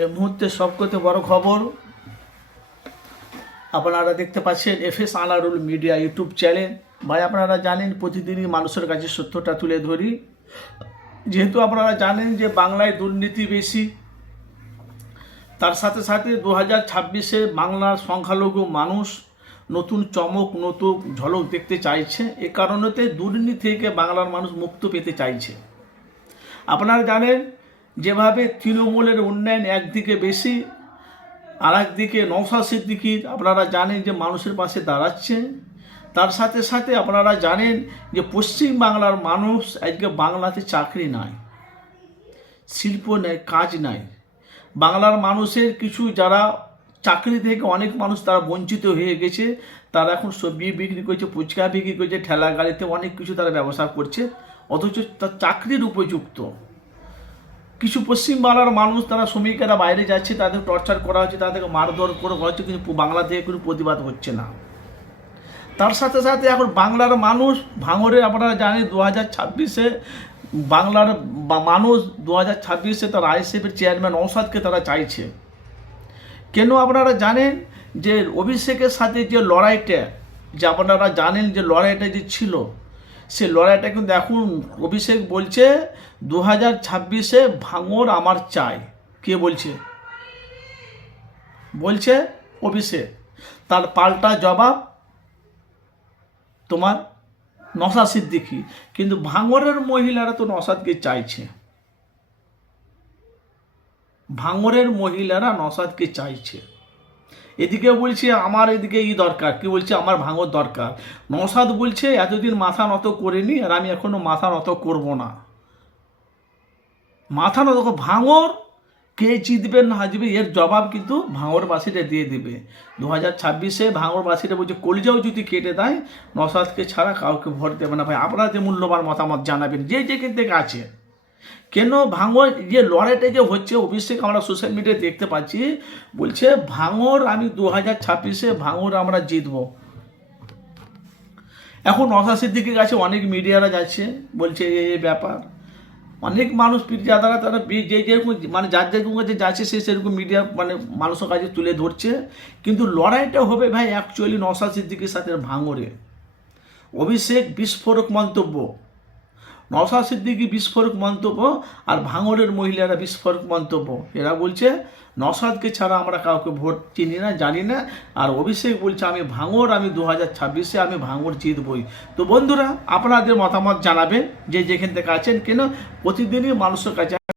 এই মুহূর্তে সবকতে বড় খবর। আপনারা দেখতে পাচ্ছেন F S Anarul media YouTube channel. ভাই, আপনারা জানেন প্রতিদিনই মানুষের কাছে সত্যটা তুলে ধরি। যেহেতু আপনারা জানেন যে বাংলায় দুর্নীতি বেশি, তার সাথে সাথে দু হাজার ছাব্বিশে বাংলার সংখ্যালঘু মানুষ নতুন চমক, নতুন ঝলক দেখতে চাইছে। এ কারণেতে দুর্নীতি থেকে বাংলার মানুষ মুক্ত পেতে চাইছে। আপনারা জানেন যেভাবে তৃণমূলের উন্নয়ন একদিকে বেশি আর একদিকে নৌসা সিদ্দিকির, আপনারা জানেন যে মানুষের পাশে দাঁড়াচ্ছে। তার সাথে সাথে আপনারা জানেন যে পশ্চিম বাংলার মানুষ আজকে বাংলাতে চাকরি নাই, শিল্প নেই, কাজ নাই। বাংলার মানুষের কিছু যারা চাকরি থেকে অনেক মানুষ তারা বঞ্চিত হয়ে গেছে, তারা এখন সবজি বিক্রি করছে, ফুচকা বিক্রি করছে ঠেলা গাড়িতে অনেক কিছু তারা ব্যবসা করছে, অথচ তার চাকরির উপযুক্ত। কিছু পশ্চিমবাংলার মানুষ, তারা শ্রমিকেরা বাইরে যাচ্ছে, তাদের টর্চার করা হচ্ছে, তাদেরকে মারধর করে করা হচ্ছে, কিন্তু বাংলা থেকে কোনো প্রতিবাদ হচ্ছে না। তার সাথে সাথে এখন বাংলার মানুষ ভাঙরে আপনারা জানেন দু হাজার ছাব্বিশে বাংলার মানুষ দু হাজার ছাব্বিশে তার আইএসএফের চেয়ারম্যান ঔষধকে তারা চাইছে। কেন আপনারা জানেন যে অভিষেকের সাথে যে লড়াইটা, যে আপনারা জানেন যে লড়াইটা যে ছিল সে লড়াইটা কিন্তু এখন অভিষেক বলছে দু হাজার ছাব্বিশে ভাঙর আমার চাই। কে বলছে? বলছে অভিষেক। তার পাল্টা জবাব তোমার নসা সিদ্দিকি। কিন্তু ভাঙরের মহিলারা তো নসাদকে চাইছে। ভাঙরের মহিলারা নসাদকে চাইছে। এদিকে বলছে, আমার এদিকে ই দরকার। কি বলছে? আমার ভাঙর দরকার। নসাদ বলছে, এতদিন মাথা নত করিনি আর আমি এখনও মাথা নত করব না। মাথা নত ভাঙর? কে জিতবে না জিতবে, এর জবাব কিন্তু ভাঙরবাসীরা দিয়ে দেবে। দু হাজার ছাব্বিশে ভাঙরবাসীরা বলছে, কলিজাও যদি কেটে দেয় নসাদকে ছাড়া কাউকে ভোট দেবে না ভাই। আপনারা যে মূল্যবান মতামত জানাবেন, যে যেখান থেকে আছে। কেন ভাঙর যে লড়াইটা যে হচ্ছে অভিষেক আমরা সোশ্যাল মিডিয়ায় দেখতে পাচ্ছি, বলছে ভাঙর আমি দু হাজার ছাব্বিশে ভাঙর আমরা জিতবো। এখন নশা সিদ্দিকের কাছে অনেক মিডিয়ারা যাচ্ছে, বলছে এই ব্যাপার। অনেক মানুষ যারা তারা যে যেরকম মানে যার যেরকম কাছে যাচ্ছে, সে সেরকম মিডিয়া মানে মানুষের কাছে তুলে ধরছে। কিন্তু লড়াইটা হবে ভাই অ্যাকচুয়ালি নশা সিদ্দিকের সাথে ভাঙরে অভিষেক বিস্ফোরক মন্তব্য। নশা সিদ্দিকি বিস্ফোরক মন্তব্য আর ভাঙরের মহিলারা বিস্ফোরক মন্তব্য। এরা বলছে নসাদকে ছাড়া আমরা কাউকে ভোট চিনি না, জানি না। আর অভিষেক বলছে, আমি ভাঙর আমি দু হাজার ছাব্বিশে আমি ভাঙর জিতবই। তো বন্ধুরা, আপনাদের মতামত জানাবেন যে যেখান থেকে আছেন, কেন প্রতিদিনই মানুষের কাছে